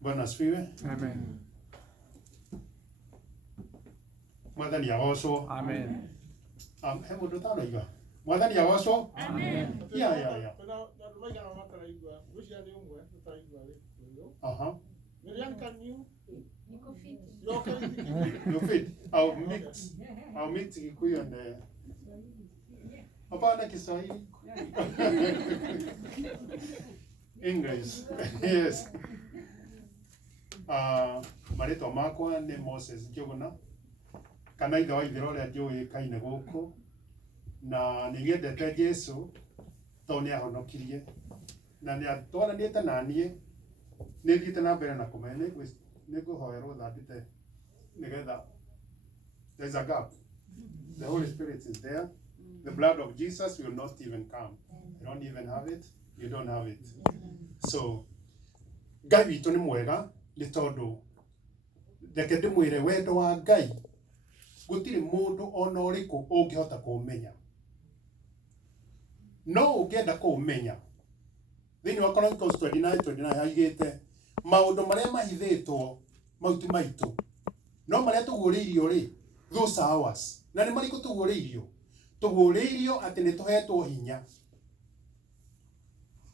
Bwana asifiwe. Amen. Mwathani agoco. Amen. Hebu ndotano iga. Mwathani agoco. Amen. Ya. Aha. You fit. I'll mix Kikuyu and hapana Kiswahili. English. Yes. Marĩtwa makwa nĩ Moses Njuguna, kana ithe wa ithero ũrĩa njũĩkaine gũkũ, na nĩ nyendete Jesũ tondũ nĩ ahonokirie na nĩ atwaranĩte na niĩ. Nĩ thiĩte na mbere na kũmenya nĩ ngũhoya rũtha ndute nĩgetha there's a gap. The Holy Spirit is there. The blood of Jesus will not even come. You don't even have it. You don't have it. So Ngai witũ nĩ mwega nĩ tondũ reke ndĩmwĩre wendo wa Ngai gũtirĩ mũndũ ona ũrĩkũ ũngĩhota kũũmenya. No ũngĩenda kũũmenya thĩinĩ wa Chronicles 29 aigĩte maũndũ marĩa mahithĩtwo mauti maitũ no marĩa tũguũrĩirio rĩ, those are ours. Na nĩ marĩkũ tũguũrĩirio? Tũguũrĩirio atĩ nĩ tũhetwo hinya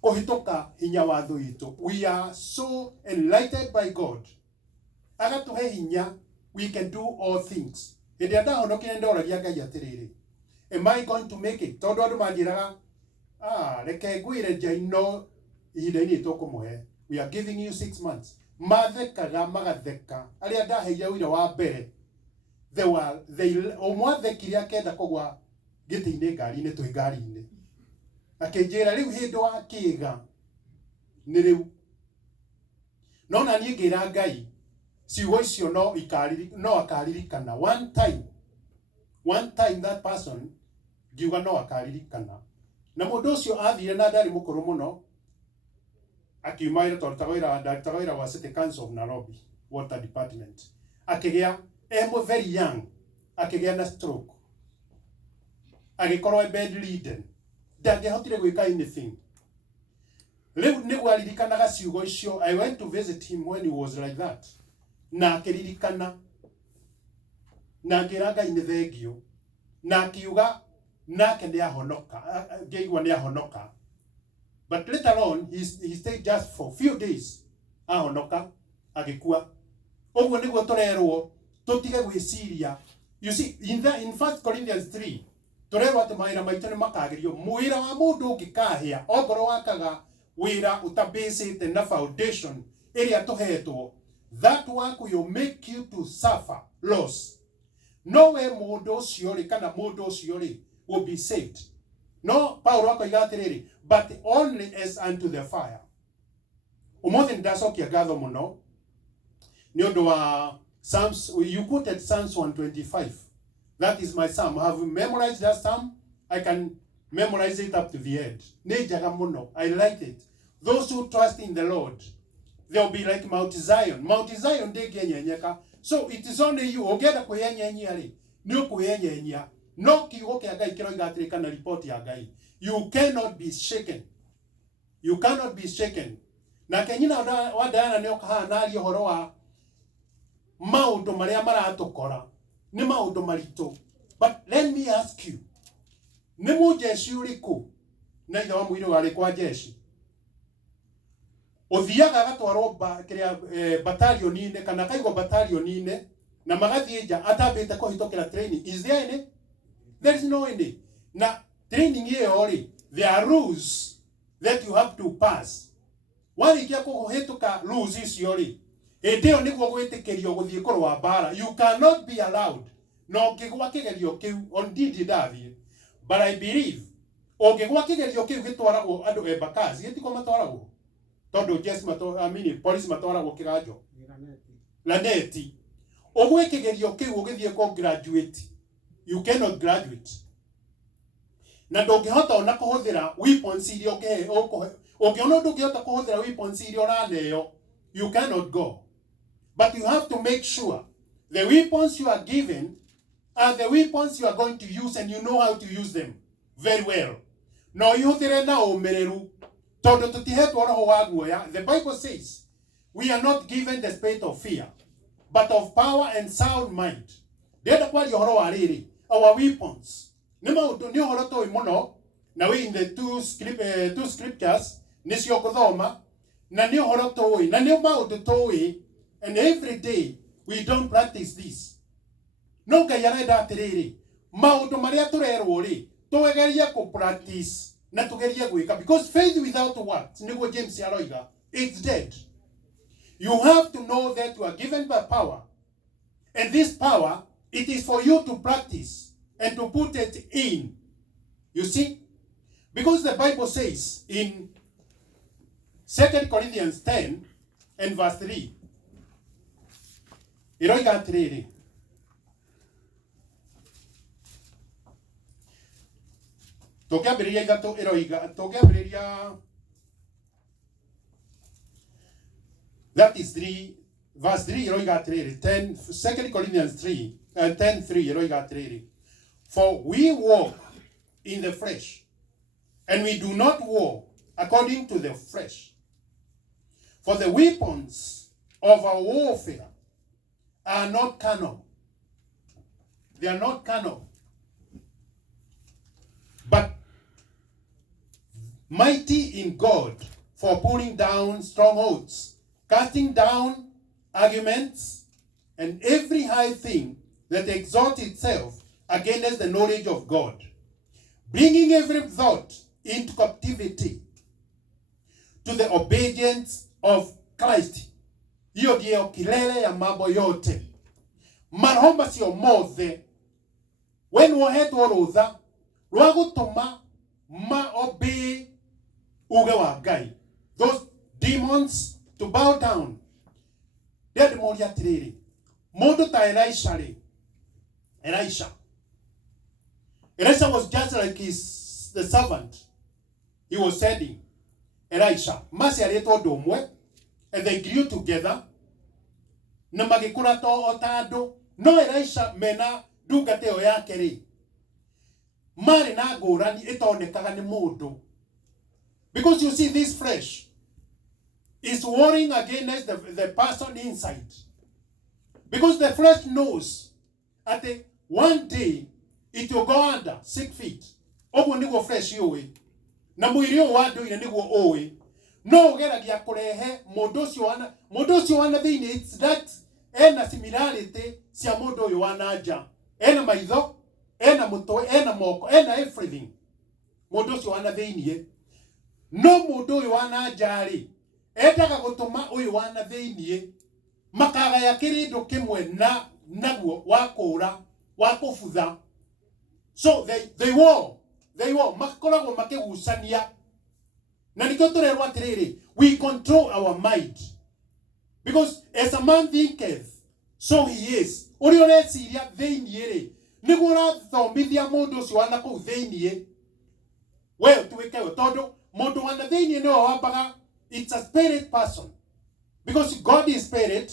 kũhĩtũka hinya wa thũ itũ. We are so enlightened by God. Agatũhe hinya, we can do all things. Hĩndĩ ndahonokire ndoragia Ngai atĩrĩrĩ, am I going to make it? Tondũ andũ manjĩraga reke ngwĩre Njaino ihinda-inĩ tũkũmũhe, we are giving you 6 months. Mathekaga magatheka. Arĩa ndaheire ũira wa mbere ũmwathekire akenda kũgwa gĩtĩ-inĩ ngari-inĩ twĩ ngari-inĩ, akĩnjĩra rĩu hĩndĩ wa kĩĩga nĩ rĩu. No na niĩ ngĩra Ngai ciugo icio no akaririkana. One time that person ngiuga no akaririkana. Na mũndũ ũcio athire na ndarĩ mũkũrũ mũno, akiuma ira tondũ wĩra wa City Council of Nairobi Water Department, akĩgĩa very young, akĩgĩa na stroke, agĩkorwo bedridden, ndangĩhotire gwĩka anything. Rĩu nĩguo aririkanaga ciugo icio. I went to visit him when he was like that, na akĩririkana na ngĩra Ngai nĩ thengio, na akiuga nake nĩ ahonoka, ngĩigua nĩ ahonoka. But later on he stayed just for few days, ahonoka agĩkua. Ũguo nĩguo tũrerwo tũtige gwĩciria. You see, in 1 Corinthians 3 tũrerwo atĩ mawĩra maitũ nĩ makagĩrio. Mwĩra wa mũndũ ũngĩkahĩa okorwo wakaga wĩra utabasĩte na foundation ĩrĩa tũhetwo, that work will make you to suffer loss. No we mũndũ ũcio rĩ kana mũndũ ũcio rĩ will be saved. No Paulo akoiga atĩrĩrĩ, but only as unto the fire. Ũmũthĩ ndacokia ngatho mũno nĩ ũndũ wa Psalms. You quoted Psalms 125. That is my psalm. Have you memorized that psalm? I can memorize it up to the end. Nĩ njaga mũno. I like it. Those who trust in the Lord, they'll be like Mount Zion. Mount Zion ndĩngĩenyenyeka. So it is only you. Ũngĩenda kwĩyenyenyia rĩ, nĩ ũkwĩyenyenyia. No kiugo kĩa Ngai kĩroiga atĩrĩ kana report ya Ngai, you cannot be shaken. You cannot be shaken. Na kenyina wa Diana nĩ okaha nario horo wa maũndũ marĩa maratũkora nĩ maũndũ maritũ. But let me ask you, nĩ mũjeshi ũrĩkũ na ithe wa mũirũ warĩ kwa jeshi ũthiaga agatwarwo battalion-inĩ kana kaigwo battalion-inĩ na magathiĩ nja atambĩte kũhĩtũkĩra training? Is there any? There is no any. Na training ĩyo rĩ, there are rules that you have to pass. Warĩkia kũhĩtũka rules icio rĩ, hĩndĩ ĩyo nĩguo gwĩtĩkĩrio gũthiĩ kũrũa mbara. You cannot be allowed. No ũngĩgwa kĩgerio kĩu, on ndindi ndathiĩ, but I believe ũngĩgwa kĩgerio kĩu gĩtwaragwo andũ Embakasi, gĩtiko matwaragwo tondũ police matwaragwo kĩganjo Laneti. Ũgwe kĩgerio kĩu ũgĩthiĩ ko graduate, you cannot graduate. Na ndũngĩhota ona kũhũthĩra weapons iria ũngĩona ndũngĩhota kũhũthĩra weapons iria ũraneo, you cannot go. But you have to make sure the weapons you are given are the weapons you are going to use and you know how to use them very well. No ihũthĩre na ũmĩrĩru tondũ tũtihetwo roho wa guoya. The Bible says we are not given the spirit of fear, but of power and sound mind. Ndenda kwaria horo wa riri, our weapons. Ni horo to mono, na we in the two scriptures, nisio kuthoma, na ni horo to na ni maundu to and every day we don't practice this. No Ngai arenda atiriri, maundu maria turerwo ri, tugerie ku practice na tugerie gwika, because faith without works, niguo James aroiga, it's dead. You have to know that you are given by power, and this power, it is for you to practice and to put it in. You see? Because the Bible says in 2 Corinthians 10 and verse 3, iroiga atiriri, tukiambiriria ithatu iroiga, tukiambiriria, that is 3, verse 3 iroiga atiriri, 2 Corinthians 3 and 10:3 iroiga atiriri, for we walk in the flesh, and we do not war according to the flesh. For the weapons of our warfare are not carnal. They are not carnal, but mighty in God for pulling down strongholds, casting down arguments, and every high thing that exalts itself against the knowledge of God, bringing every thought into captivity to the obedience of Christ. Hiyo ndio kilele ya mambo yote. Maroho macio mothe, when wohetwo rutha rwa gutuma obey uge wa Ngai, those demons to bow down. Ndende moria atiriri, mundu ta Elisha was just like the servant. He was sending Elisha. Maciaritwo ndu umwe, and they grew together. Na magikura to otando. No Elisha mena ndungata iyo yake ri, mari na ngurani itonekaga ni mundu. Because you see, this flesh is warring against the person inside. Because the flesh knows that one day it will go under 6 feet. Oguo niguo flesh yui. Na mwiri uyu wa nduire niguo uwi. No ugeragia kurehe mundu ucio wana thiini. It's that ena similarity cia mundu uyu wana nja. Ena maitho, ena mutwe, ena moko, ena everything. Mundu ucio wana thiini. No mundu uyu wana nja ri, endaga gutuma uyu wana thiini makagaya kirindu kimwe na naguo wa kura, wa kufutha. So they war makoragwo makigucania. Na nikyo turerwo atiriri, we control our mind, because as a man thinketh, so he is. Uri ureciria thiini ri, niguo urathomithia mundu ucio wana kuu thiini. We tuweke tondu mundu wana thiini no wambaga, it's a spirit person, because God is spirit,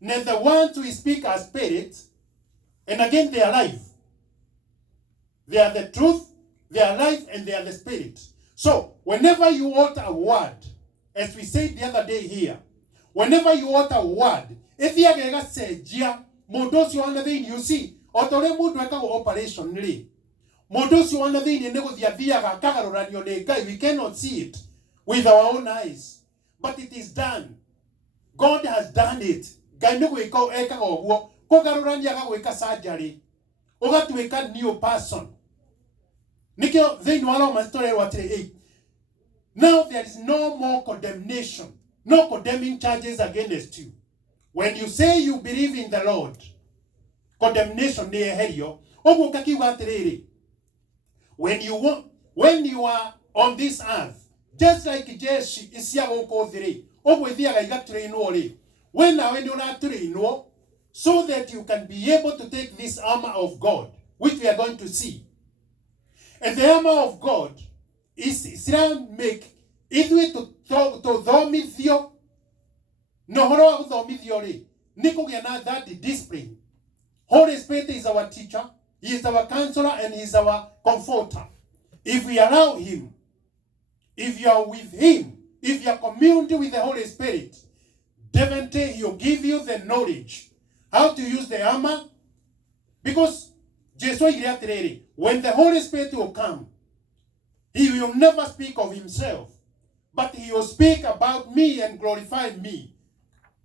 and the ones who speak are spirit, and again they are life. They are the truth, they are life, and they are the spirit. So whenever you utter a word, as we said the other day here, whenever you utter a word, if you are sejia mundu ucio wana thiini, you see, otore mundu ekago operation ri, mundu ucio wana thiini ni guthiathiaga akagaruranio ni Ngai. We cannot see it with our own eyes, but it is done. God has done it. Ngai ni gwika ekaga uguo, kugarurania gagwika surgery, ugatuika new person. Nikyo thiini wa Romans turerwo atiri, now there is no more condemnation, no condemning charges against you. When you say you believe in the Lord, condemnation ni eherio. Oguo kakiuga atiriri, when you are on this earth, just like jeshi isia guku thiri, oguo ithiaga igatrainwo ri, when nawe ni uratrainwo, so that you can be able to take this armor of God, which we are going to see. And the armor of God is make ithui to thomithio no horo wa guthomithio ri ni kugia na that discipline. Holy Spirit is our teacher, he is our counselor, and he is our comforter. If we allow him, if you are with him, if you are communed with the Holy Spirit, definitely He'll give you the knowledge how to use the armor. Because when the Holy Spirit will come, He will never speak of Himself, but He will speak about me and glorify me.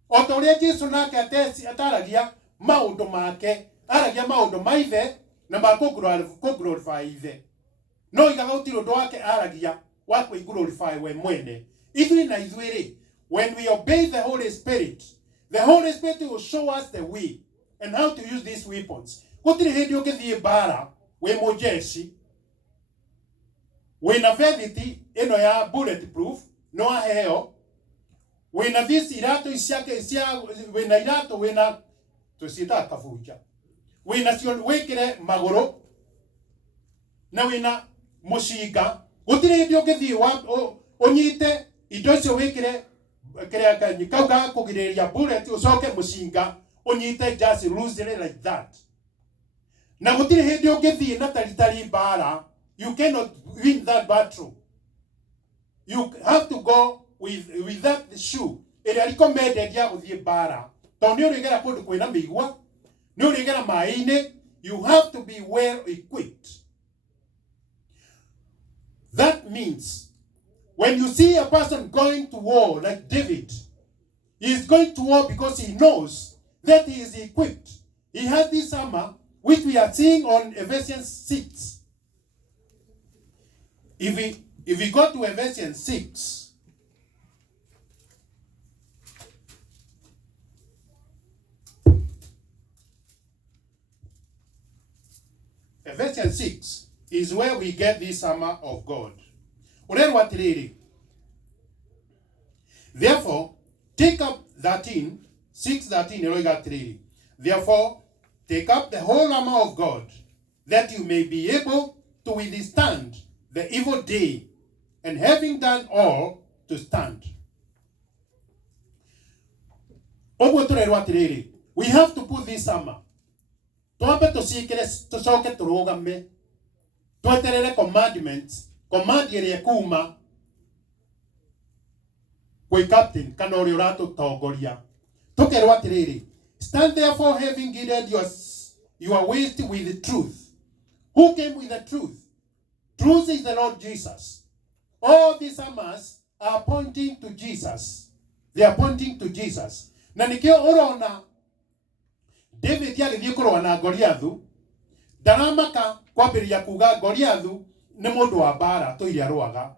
Otoria Jesu nake ataragia maundu make, aragia maundu maithe na glorify ithe. No igagutiro ndo wake aragia wa glorify we mwene. Ithui na ithuiri, when we obey the Holy Spirit will show us the way and how to use these weapons. Gutiri hindi ukithie bara we mujeshi wina veliti ino ya bulletproof no aheo wina this irato isiake wina irato wina tusita kafuja wina sio wekire magoro na wina mushiga gutiri hindi ukithie onyite indo cio wekire kaya nyikauga kugiriria bullet ucoke mushinga onyite just lose it like that. Na gutiri hindi ungithie na taritari bara, you cannot win that battle. You have to go with that shoe. Ere recommended ya guthie bara. Toni urigera kundu kwina migwa, ni urigera maine, you have to be well equipped. That means when you see a person going to war like David, he is going to war because he knows that he is equipped. He has this armor which we are seeing on Ephesians 6. If we go to Ephesians 6, Ephesians 6 is where we get this armor of God. Therefore, take up 6:13. Therefore, take up the whole armor of God, that you may be able to withstand the evil day, and having done all, to stand. We have to put this armor. Commandments. Command yere kuma kwe captain kanori orato togoria. Tokerwa atiriri. Stand therefore having girded your waist with the truth. Who came with the truth? Truth is the Lord Jesus. All these armors are pointing to Jesus. They are pointing to Jesus. Na nikio urona David yagithie kurwa na Goliathu, ndaramaka kwambiria kuga Goliathu ni mundu wa bara tuire arwaga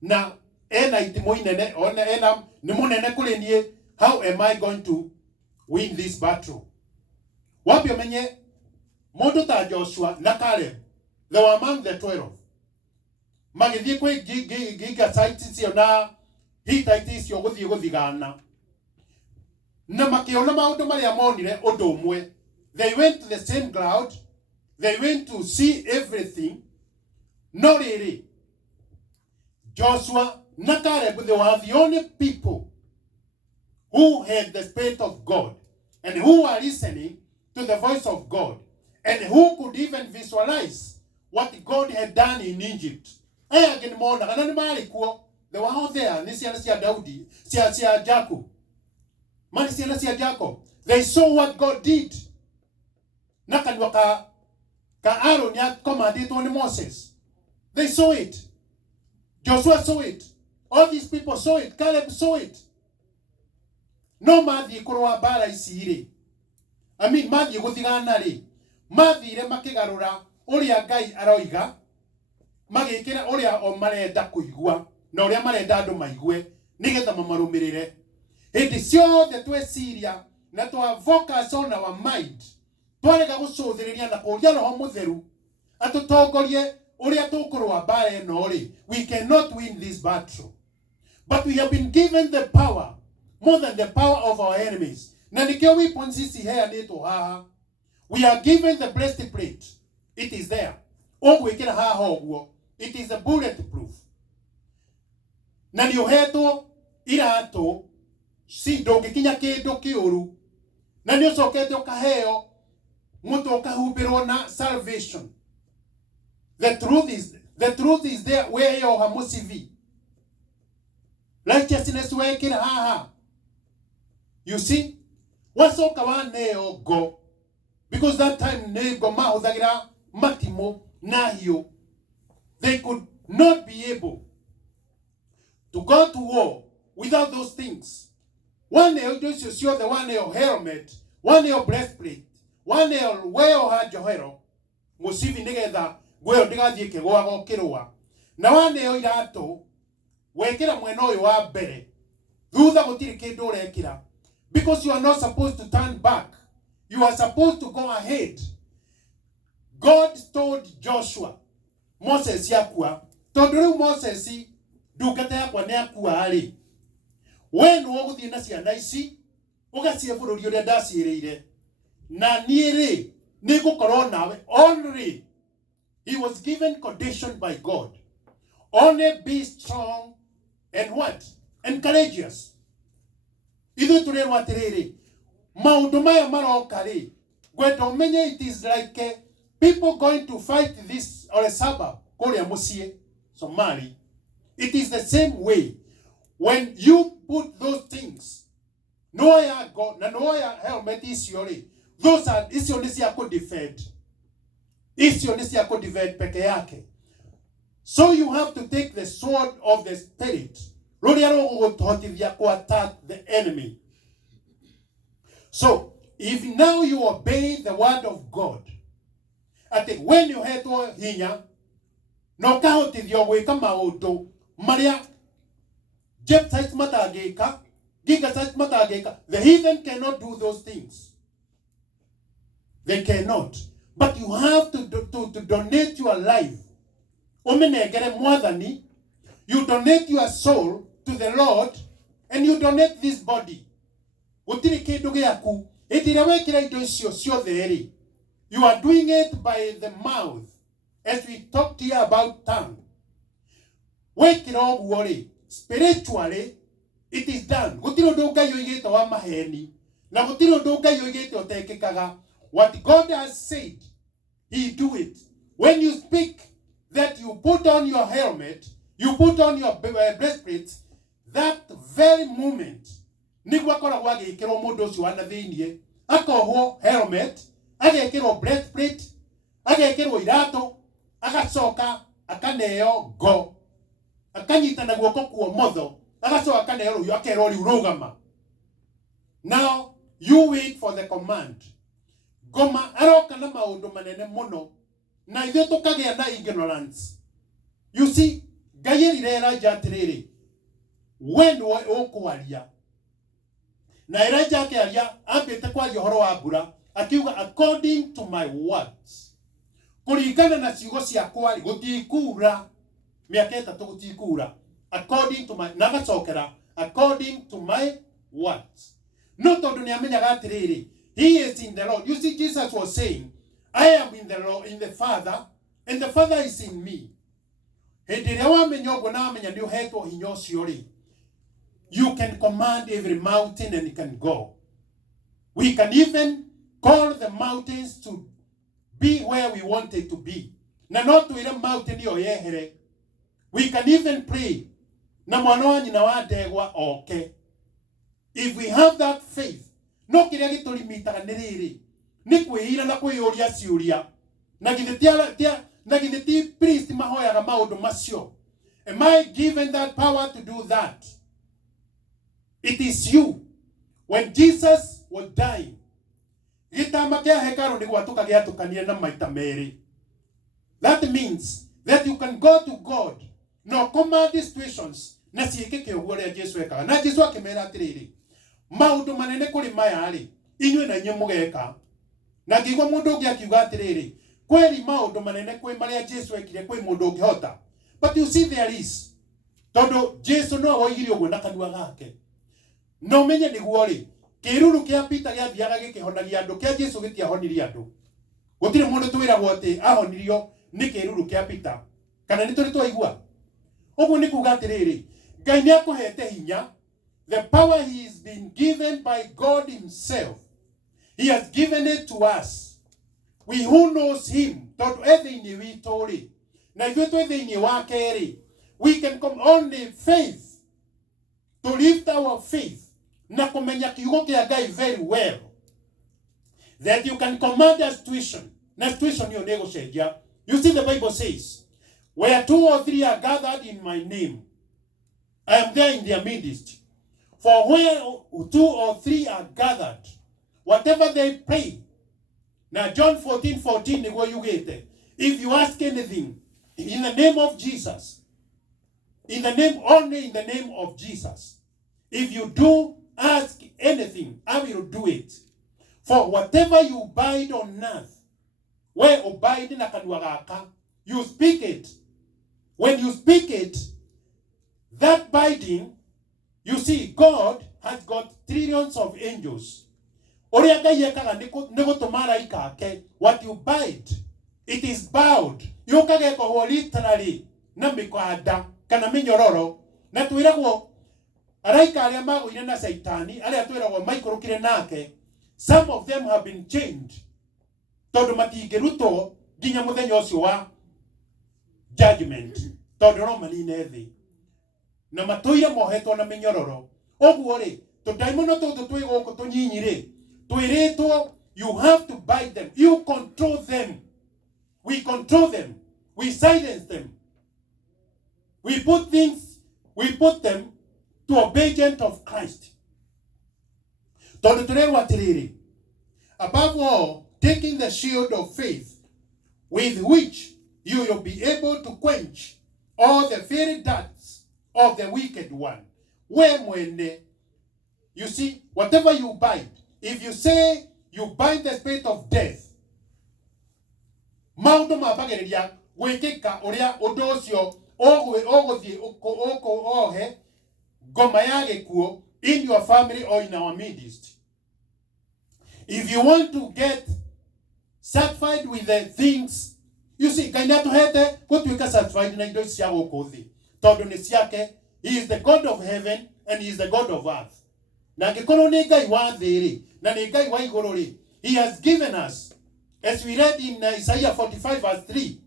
na ena itimo inene ona ena ni munene kuri nie. How am I going to win this battle? Wapi omenye mundu ta Joshua na Caleb, they were among the 12. Magithie kwe giga sites cio na Hittites cio guthie guthigana na makiona maundu maria monire undu umwe. They went to the same cloud, they went to see everything. No, really. Joshua and Caleb, they were the only people who had the Spirit of God and who were listening to the voice of God and who could even visualize what God had done in Egypt. They were all there. They saw what God did. Aaron had commanded on Moses. They saw it. Joshua saw it. All these people saw it. Caleb saw it. No madhi kurwa bara isiri. Madhi guthigana ri. Mathire makigarura uria Ngai aroiga. Magikira uria o marenda kuigua na uria marenda andu maigue nigetha mamarumirire. Hindi ciothe tweciria na twa focus on our mind. Twarega gucuthiriria na kuria Roho Mutheru atutongorie. We cannot win this battle. But we have been given the power, more than the power of our enemies. We are given the breastplate. It is there. It is a bulletproof. Nanioheto irato si dongikinya kindu kiuru. Naniosokete okaheo muntu okahubirwo na salvation. The truth is there where your hamusivi. righteousness wekira haha. You see, wasoka waneo go, because that time nego mahuthagira matimo nahio. They could not be able to go to war without those things. One nail, just you see the one nail helmet, one nail breastplate, one nail weo ha johero, musivi nigeda, gweo digathie kegoa go kiroa. Na one nail irato, wekira mweno yo wa bere. Thutha gutiri kindu urekira. Because you are not supposed to turn back. You are supposed to go ahead. God told Joshua, Moses yakua, tonduru Moses ndungata yakwa ne akua ari. We no guthie na ciana ici, ugacie bururi uria ndaciriire. Na niere ni gukorwo nawe. Only he was given condition by God. Only be strong and what? And courageous. Ithu turerwa atiriri, maundu maya maroka ri, gwenda umenye it is like people going to fight this or a suburb kuria mucie Somali. It is the same way. When you put those things, noya go na noya helmet icio ri, those are icio ni cia ku defend. Icio ni cia ku defend peke yake. So you have to take the sword of the spirit. To attack the enemy. So, if now you obey the word of God, I think when you head to hinya, no kahotithio gwika maundu maria Jephthite matagika, Gigasite matagika. The heathen cannot do those things. They cannot. But you have to donate your life. Omenegere mwathani. You donate your soul to the Lord, and you donate this body. Gutiri kindu giaku itire wekira indo icio ciothe ri. You are doing it by the mouth, as we talked here about tongue. Wekira oguo ri, spiritually it is done. Gutiri undu Ngai oigite wa maheni, na gutiri undu Ngai oigite utekekaga. What God has said, He do it. When you speak that you put on your helmet, you put on your breastplate, that very moment, nigwa koragwo agikirwo mundu ucio wana thiinie, akohwo helmet, agekirwo breastplate, agekirwo irato, agacoka akaneo go, akanyitana guoko kwa motho, agacoka akaneo ruyo akerwo riu rugama. Now you wait for the command. Goma aroka na maundu manene muno, na ithuĩ tukagĩa na ignorance. You see, Ngai erire Elijah atiriri, we nĩwe ũkwaria. Na Elijah akĩaria ambĩte kwaria ũhoro wa mbura, akiuga according to my words. Kũringana na ciugo ciakwa gũtikura, mĩaka ĩtatũ gũtikura. According to my, na agacokera according to my words. No tondũ nĩamenyaga atiriri, he is in the Lord. You see, Jesus was saying, I am in the Lord, in the Father, and the Father is in me. You can command every mountain and it can go. We can even call the mountains to be where we want it to be. Na not to a mountain yo yehere. We can even pray. Na mwana wa nyina wa ndegwa okay. If we have that faith, no kiria gitulimitaga ni riri. Ni kwira na kwiyuria ciuria. Na githiti priest mahoyaga maundu macio. Am I given that power to do that? It is you. When Jesus was dying, gitama kia hekalu ni gwatuka giatukania na maita meri. That means that you can go to God, no command these situations, na ciikike uguo ria Jesu ekaga. Na Jesu akimera atiriri, maundu manene kuri maya ri, inywe na inywe mugeka. Na ngigwa mundu ungi akiuga atiriri, kweli maundu manene kwi maria Jesu ekire kwi mundu ungihota. But you see there is, tondu Jesu no woigire uguo na kanua gake. No menye niguo ri, kiruru kia Peter giathiaga gikihonagia andu, kia Jesu gitiahonirie andu. Gutire mundu twiragwo ati ahonirio ni kiruru kia Peter. Kana ni turi twaigua. Uguo ni kuga atiriri, Ngai ni akuhete hinya. The power he is been given by God himself. He has given it to us. We who knows him, tondu ethiini witu ri, na ithuĩ twĩ thĩinĩ wake ri, we can come only faith to lift our faith na kumenya kiugo kia Ngai very well, that you can command a situation na situation yo nego cenjia. You see, the Bible says, where 2 or 3 are gathered in my name, I am there in their midst. For where 2 or 3 are gathered, whatever they pray. Now John 14:14 is where you get it. If you ask anything in the name of Jesus, only in the name of Jesus, if you do ask anything, I will do it. For whatever you bind on earth, where abide na kanwa gaka, you speak it. When you speak it, that binding, you see, God has got trillions of angels. What you bind, it is bound. You can go literally. Namikoada, kana minyororo, na tuira ko araika aria magoire na saitani, aria tuira ko maikorokire nake. Some of them have been chained. Todo matigeruto ginya muthenya ucio wa judgment. Todo no manine thi. Na matuire mohetwo na minyororo. Oguo ri, to daimono to twi goko tunyinyire. Twiritwo, you have to bind them. You control them. We control them. We silence them. We put them to obedience of Christ. Above all, taking the shield of faith, with which you will be able to quench all the fiery darts of the wicked one. When you see, whatever you bind, if you say you bind the spirit of death, Maudo mabageria wekeka oria odosio ogothi ohe goma yage kuo in your family or in our midst. If you want to get satisfied with the things, you see, kaina to hete kutuika satisfied na indo cia gokothi. Tondu ni ciake, he is the God of heaven and he is the God of earth. Na ngikono ni Ngai wa thiri na ni Ngai wa iguru ri. He has given us, as we read in Isaiah 45 verse 3,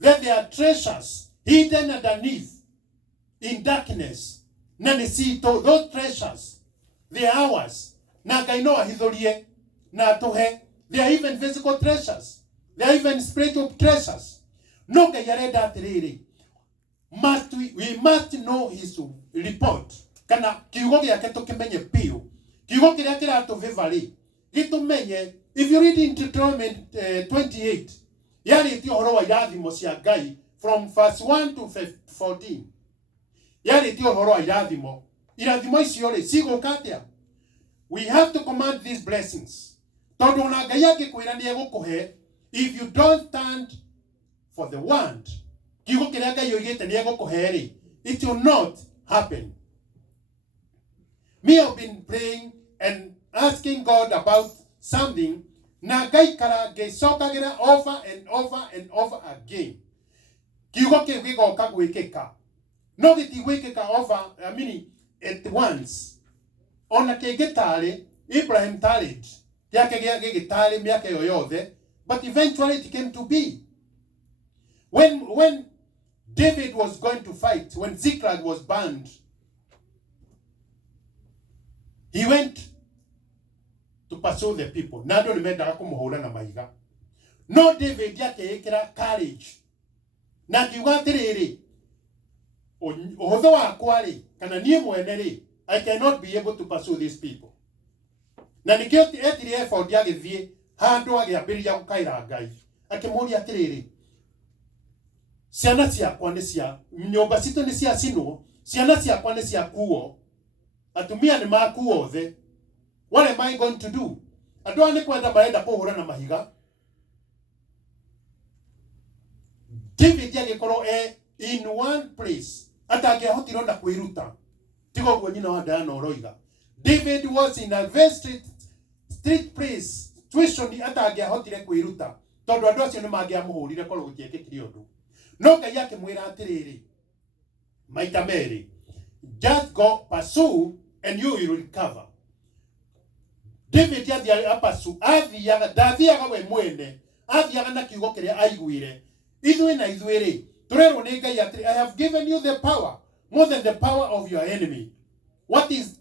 that there are treasures hidden underneath in darkness. Na ni sito, those treasures, they are ours. Na kainoa hithorie, na tohe, they are even physical treasures. They are even spiritual treasures. No kayareda atiriri. We must know his report. Kana kiugo giake tukimenye pio. Kiugo kiria kiratuvivari. Gitumenye. If you read in Deuteronomy 28, yari ti ohoro wa irathimo cia Ngai from verse 1 to 14. Yari ti ohoro wa irathimo. Irathimo icio ri ciguka atia. We have to command these blessings. Tondu na Ngai agikwira ni egukuhe, if you don't stand for the word, kiugo kiria Ngai oigite ni egukuhe ri, it will not happen. Me have been praying and asking God about something, na Ngai kara gecokagira over and over and over again. Kiugo kiu gigoka gwikika. No gitigwikika over, at once. Ona kigitari, Abraham tarried. Yake gigitari miaka yoyothe, but eventually it came to be. When David was going to fight, when Ziklag was burned, he went to pursue the people. Nado nimendaga kumuhura na maiga. No David yake ikira courage. Na kiuga atiriri, ohotho wakwa ri, kana nie mwene ri, I cannot be able to pursue these people. Na nikio etiri effort yagithie handu agiambiria gukaira Ngai. Akimuria atiriri, ciana ciakwa ni cia nyumba citu ni cia cino, ciana ciakwa ni cia kuo, atumia ni makuo othe. What am I going to do? Andu ani kwenda marenda kuhura na mahiga. David yagikorwo in one place atangihotiro na kwiruta. Tigo guo nyina wa Diana oroiga. David was in a very street place, situation atangihotire kwiruta. Tondu andu acio ni mangiamuhurire korwo gutiekikire undu. No Ngai akimwira atiriri, maita meri, just go pursue and you will recover. David yathia apasu athiaga ndathiaga we mwene, athiaga na kiugo kiria aiguire. Ithui na ithuiri turerwo ni Ngai atiri, I have given you the power more than the power of your enemy. what is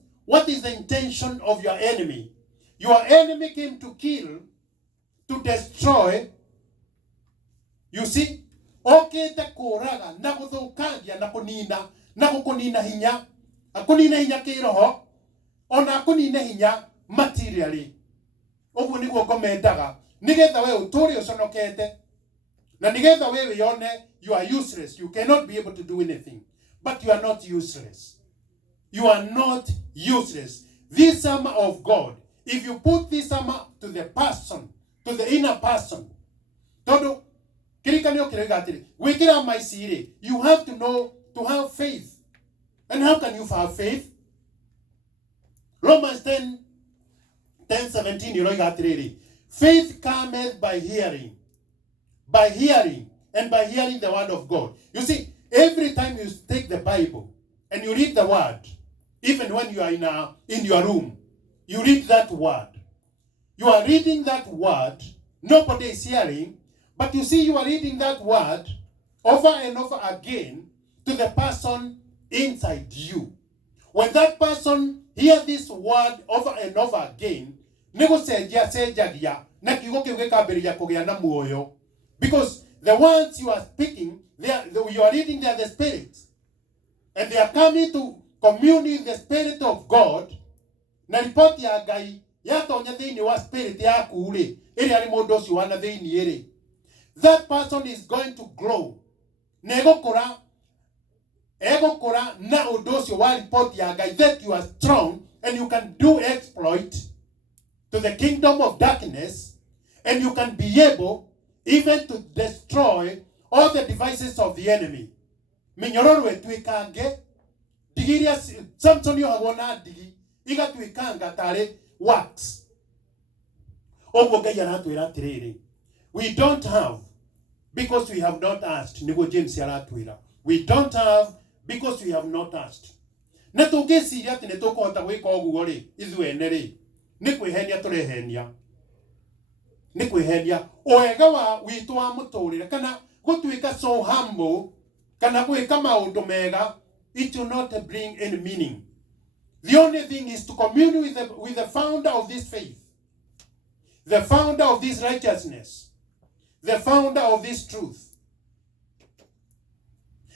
the intention of your enemy? Your enemy came to kill, to destroy. You see? Okete kuraga na guthukangia na kunina na gukunina hinya, akunina hinya kiroho, ona akunina hinya materially. Oguo niguo ngomendaga nigetha we uturi uconokete na nigetha we wiyone you are useless. You cannot be able to do anything, but you are not useless. You are not useless. This armor of God, if you put this armor to the person, to the inner person, todo kirikanio kiregatiri wikira maisiri, you have to know to have faith. And how can you have faith? Romans 10:17 iroigatiriri, faith cometh by hearing, and by hearing the word of God. You see, every time you take the Bible and you read the word, even when you are in your room, you read that word. You are reading that word. Nobody is hearing, but you see, you are reading that word over and over again to the person inside you. When that person hears this word over and over again, because the words you are speaking, you are reading, they are the spirits, and they are coming to commune with the Spirit of God. Na ripoti ya Ngai yatonya thiini wa spirit yaku ri iri ari mundu ucio wana thiini iri, that person is going to grow na egukura na undu ucio wa report ya Ngai, that you are strong and you can do exploit to the kingdom of darkness, and you can be able even to destroy all the devices of the enemy. Minyororo etwikange digiria Samson yo hagona digi igatwikanga tare wax. Ogo Ngai aratwira atiriri, we don't have because we have not asked. Nigo James aratwira, we don't have because we have not asked. Na tugeciria ati nitukuhota gwika oguo ri ithuene ri ni kwihenia turehenia, ni kwihenia oega wa witu wa muturire kana gutwika so humble kana gwika maundu mega. It will not bring any meaning. The only thing is to commune with the founder of this faith, the founder of this righteousness, the founder of this truth,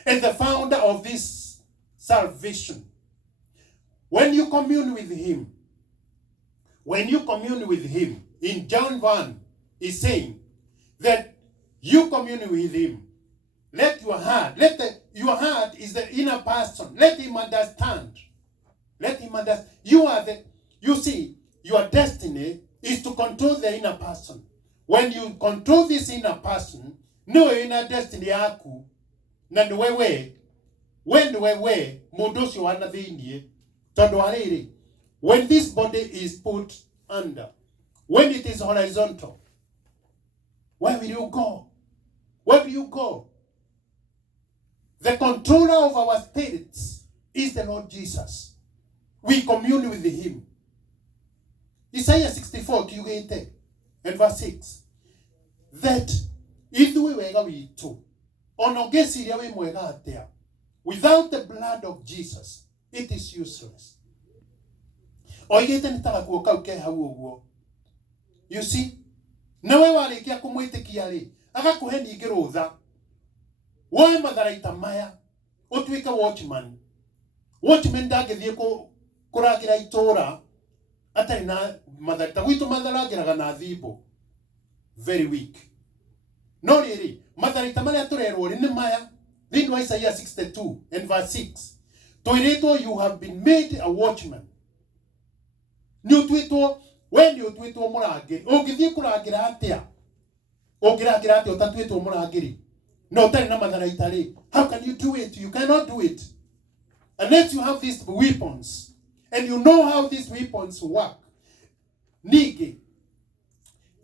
and the founder of this salvation. When you commune with him, in John 1, he's saying that you commune with him. Let your heart, your heart is the inner person. Let him understand. Let him understand. You see, your destiny is to control the inner person. When you control this inner person, no inner destiny yaku, na wewe, mudosi wana thinie, tondo hariri, when this body is put under, when it is horizontal, where will you go? Where will you go? The controller of our spirits is the Lord Jesus. We commune with him. Isaiah 64 and verse 6. That without the blood of Jesus, it is useless. You see, nawe warikia kumwitikia ri agakuhe ningi rutha woe matharaita maya utwike watchman ndangithie kuragira itura atari na matharaita gwitu matharagiraga na thimbo, very weak. No riri matharaita maria turerwo ri ni maya thiini wa Isaiah 62 and verse 6. Twiritwo you have been made a watchman. Ni utwitwo we ni utwitwo murangiri. Ungithie kuragira atia utatwitwo murangiri no utari na matharaita ri. How can you do it? You cannot do it unless you have these weapons and you know how these weapons work. Nigi,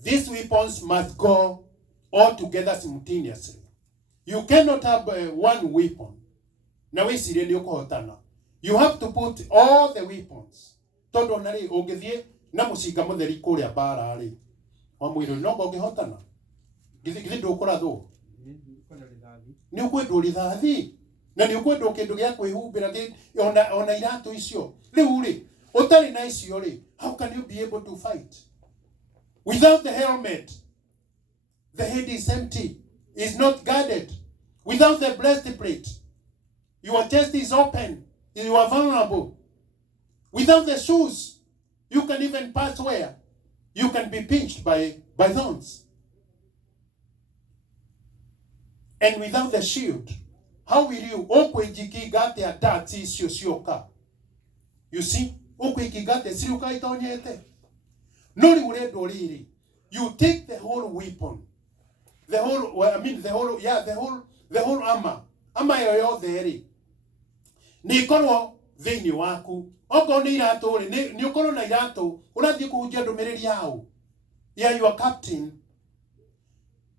these weapons must go all together simultaneously. You cannot have one weapon. Na we sire ni ukohotana. You have to put all the weapons. Todo nari ungithie na mucinga mutheri kuria bara ri wa mwiro no ngihotana. Githi ndukurathwo. Ni ukwendwo rithathi. na ni ukwenda kindu gya kwihumbira ona iratu icio riu ri utari na icio ri how can you be able to fight without the helmet? The head is empty, is not guarded. Without the breastplate, your chest is open, you are vulnerable. Without the shoes, you can even pass where you can be pinched by thorns. And without the shield, how will you okwijikigate attacks icio cioka? You see, okwijikigate ciruka itonyete. No riurendo riri, you take the whole weapon, the whole armor. Ama yoyothe ri ni korwo thiini waku oko ni iratu ri ni ukorwo na iratu urathie kuhunjia ndumiriri yao ya your captain.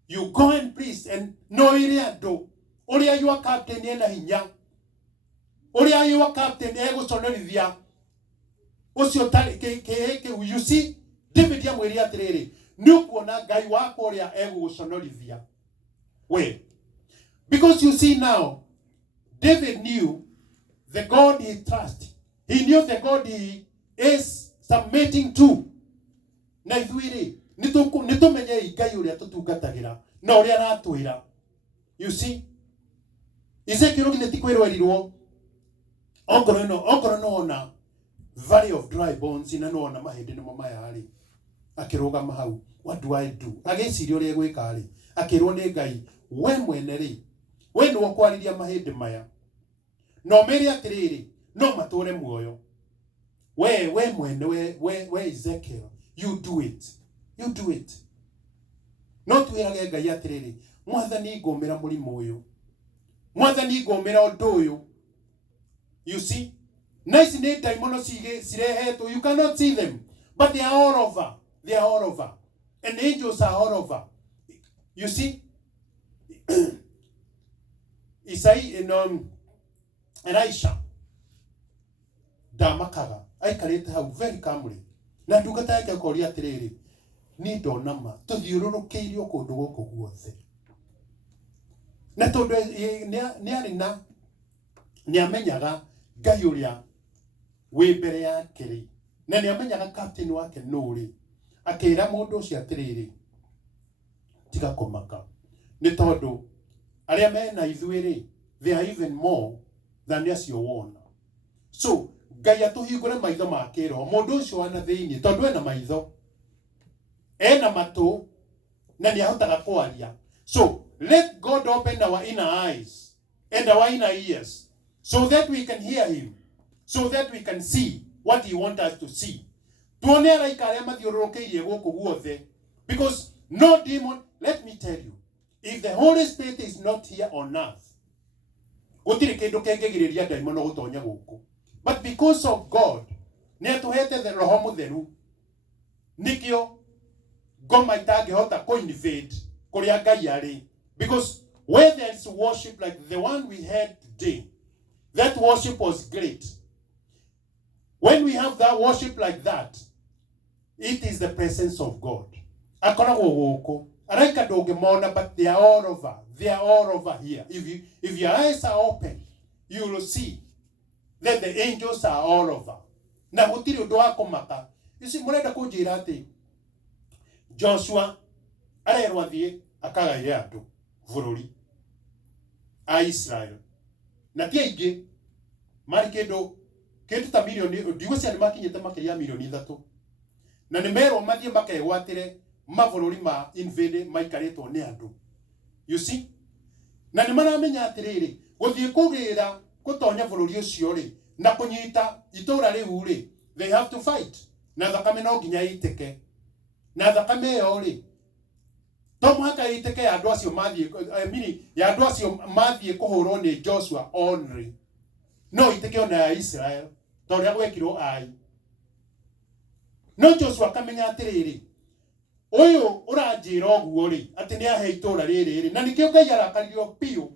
You go and preach and no ire andu uria your captain ena hinya, uria your captain eguconorithia ucio tari ke. You see, David yamwiri atiriri ni ukuona Ngai wako uria eguguconorithia we. Because you see now, David knew the God he trusts. He knew the God he is submitting to. Na ithuiri nitumenye Ngai uria tutungatagira na uria aratwira. You see, Ezekiel githeti kwirwerirwo ongoro no na valley of dry bones ina no na mahindi nimo maya ri akirugama hau. What do I do? Ageciria uria gwika ri akirwo ni Ngai we mwene ri we no kwariria mahindi maya no meri atiriri no mature muoyo. We mwene we Ezekiel, you do it. No twirage Ngai atiriri mwathani ngomera murimu uyu, mwathani ngomera undu uyu. You see, nice ni daimono cirehetwo, you cannot see them, but they are all over, and angels are all over. You see, Elisha damakaga aikarite hau very calmly na ndungata yake koria atiriri ni ndona ma tuthiururukiirio kundu guku guothe na tondu ni amenyaga Ngai uria wi mbere yake ri na ni amenyaga captain wake nuri akira mundu ucio atiriri tiga kumaka ni tondu aria mena ithuiri they are even more than acio wona. So Ngai atuhingure maitho makiro mundu ucio wana thiini tondu ena maitho ena matu na ni ahotaga kwaria. So let God open our inner eyes and our inner ears so that we can hear him, so that we can see what he wants us to see. Tuone araika aria mathiururukiirie guku guothe, because no demon, let me tell you, if the Holy Spirit is not here on earth, gutiri kindu kengegiriria daimono gutonya guku. But because of God, ni atuhete the Roho Mutheru, nikio ngoma itangihota ko-invade kuria Ngai ari. Because where there is worship like the one we had today, that worship was great. When we have that worship like that, it is the presence of God. Akoragwo guku araika ndungimona, but they are all over. They are all over here. If your eyes are open, you will see that the angels are all over. Na gutiri undu wa kumaka. You see, murenda kunjira ati Joshua arerwo athie akagaire andu bururi a Israel. Na ti aingi mari kindu ta milioni ndigo cia ni makinyete makiria milioni 3. Na ni merwo mathie makegwatire mabũrũri ma invade maikaritwo ni andu. You see? Na ni maramenya atiriri guthie kugira gutonya bũrũri ucio ri na kunyita itura riu ri, they have to fight. Na thakame no nginya iteke. Na thakame yo ri to mwaka iteke ya andu acio mathie ya andu acio mathie kuhurwo ni Joshua only. No iteke ona ya Israel to ria gwekirwo ai. No Joshua kamenya atiriri uyu uranjira oguo ri ati ni ahe itura riri ri na nikio Ngai arakaririo piu.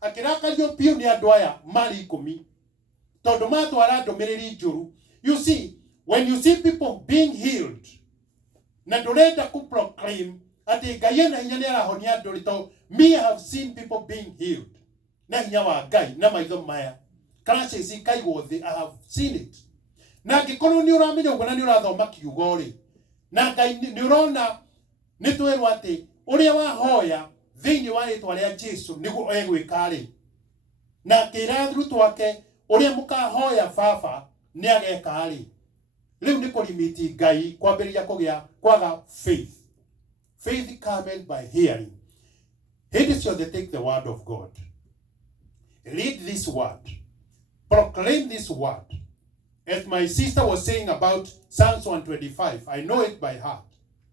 Akirakario piu ni andu aya mari 10 tondu matwara ndumiriri njuru. You see, when you see people being healed na ndurenda ku proclaim ati Ngai ena hinya ni arahonia andu ri to me I have seen people being healed na hinya wa Ngai na maitho maya classes ikaigwo thi. I have seen it. Na ngikorwo ni uramenya uguo na ni urathoma kiugo ri na Ngai ni urona ni twerwo ati uria wahoya thiini wa ritwa ria Jesu niguo egwika ri na kirathru twake uria mukahoya baba ni ageka ri. Riu ni kulimiti Ngai kwambiria kugia kwaga faith. Faith comes by hearing. It is to take the word of God. Read this word. Proclaim this word. As my sister was saying about Psalms 125, I know it by heart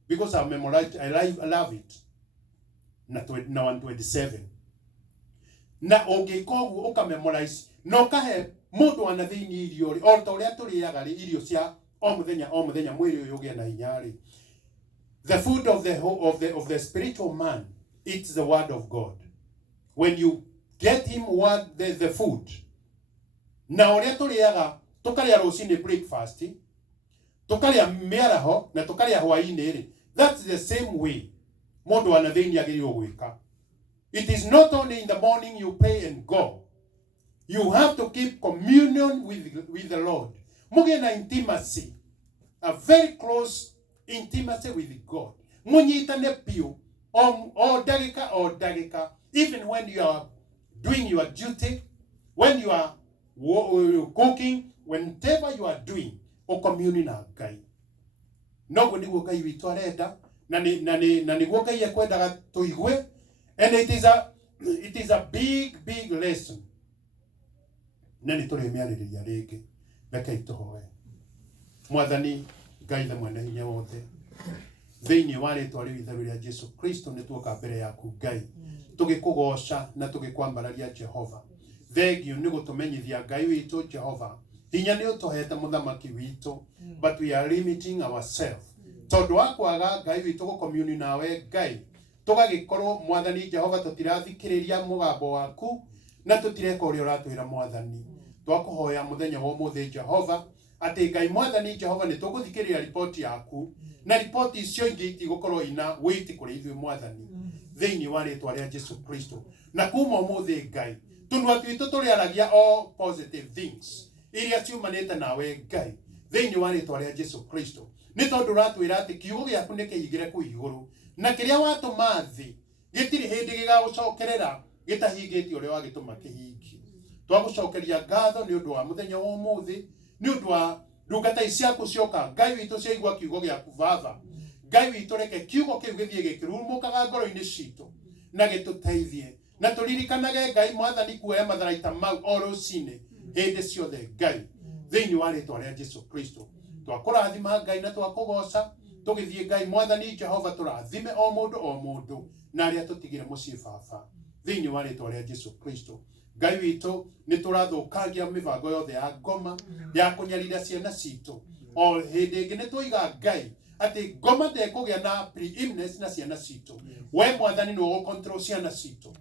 because I memorized. I love it. Na 127. Na ogikogu oka memorize. No kahe mundu anathini irio ri o ta uria turiaga ri irio cia o muthenya mwiri uyu ugia na hinya ri. The food of the spiritual man, it's the word of God. When you get him the food. Na uria turiaga tukaria rucini breakfast, tukaria miaraho na tukaria hwaini ri. That's the same way mundu anathini agirio gwika. It is not only in the morning you pray and go. You have to keep communion with the Lord. Muge na intimacy, a very close intimacy with God. Munyitane piu or dagika, even when you are doing your duty, when you are cooking, whenever you are doing, o communion na Ngai. No go niguo Ngai witu arenda na niguo Ngai ekwendaga tuigue, and it is a big lesson. Nani tore miaririria ringi reke tuhoe. Mwathani Ngai the mwene hinya wothe thiini wa ritwa riu itheru ria Jesu Kristo ni tuoka mbere yaku Ngai tugikugoca na tugikwambararia Jehova. Thengiu ni gutumenyithia Ngai witu Jehova hinya ni utuhete muthamaki witu, but we are limiting ourselves tondu wa kwaga Ngai witu go commune nawe Ngai tugagikorwo Mwathani Jehova tutirathikiriria mugambo waku na tutireka uria uratwira Mwathani. Twakuhoya muthenya wa umuthi Jehova ati Ngai Mwathani Jehova ni tuguthikiriria report yaku na report icio ingi igukorwo ina weight kuri ithui Mwathani thiini wa ritwa ria Jesu Kristo. Na kuma umuthi Ngai tunwa twitu turiaragia all positive things iria ciumanite nawe Ngai thiini wa ritwa ria Jesu Kristo. Ni tondu uratwira ati kiugo giaku ni kiigire ku iguru na kiria watuma thi gitiri hindi gigagucokerera gitahingitie uria wagituma kihingi. Twagucokeria ngatho ni undu wa muthenya wa umuthi, ni undu wa ndungataiciaku cioka Ngai witu ciaigua kiugo giaku Baba. Ngai witu reke kiugo kiu githie gikirumukaga ngoro-ini citu na gituteithie na tulirikanage Ngai Mwathani kuoya matharaita mau o rucini hindi ciothe Ngai thiini wa ritwa ria Jesu Kristo. Twakurathima Ngai na twakugoca tugithie Ngai Mwathani Jehova turathime o mundu na aria tutigire mucii Baba thiini wa ritwa ria Jesu Kristo. Ngai witu ni turathukangia mibango yothe ya ngoma ya kunyarira ciana citu o hindi ingi ni twiga Ngai ati ngoma ndekugia na preeminence na ciana citu. We Mwathani ni ugu control ciana citu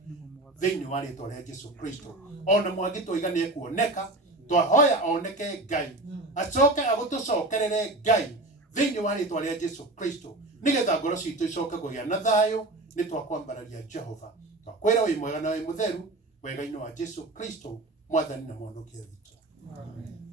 thiini wa ritwa ria Jesu Kristo. Ona mwangi twiga ni ekuoneka twahoya oneke Ngai acoke agutucokerere Ngai thiini wa ritwa ria Jesu Kristo nigetha ngoro citu icoke kugia na thayo. Ni twakwambararia Jehova twakwira wi mwega na wi mutheru wega-ini wa Jesu Kristo Mwathani na mwonokia witu. Amen.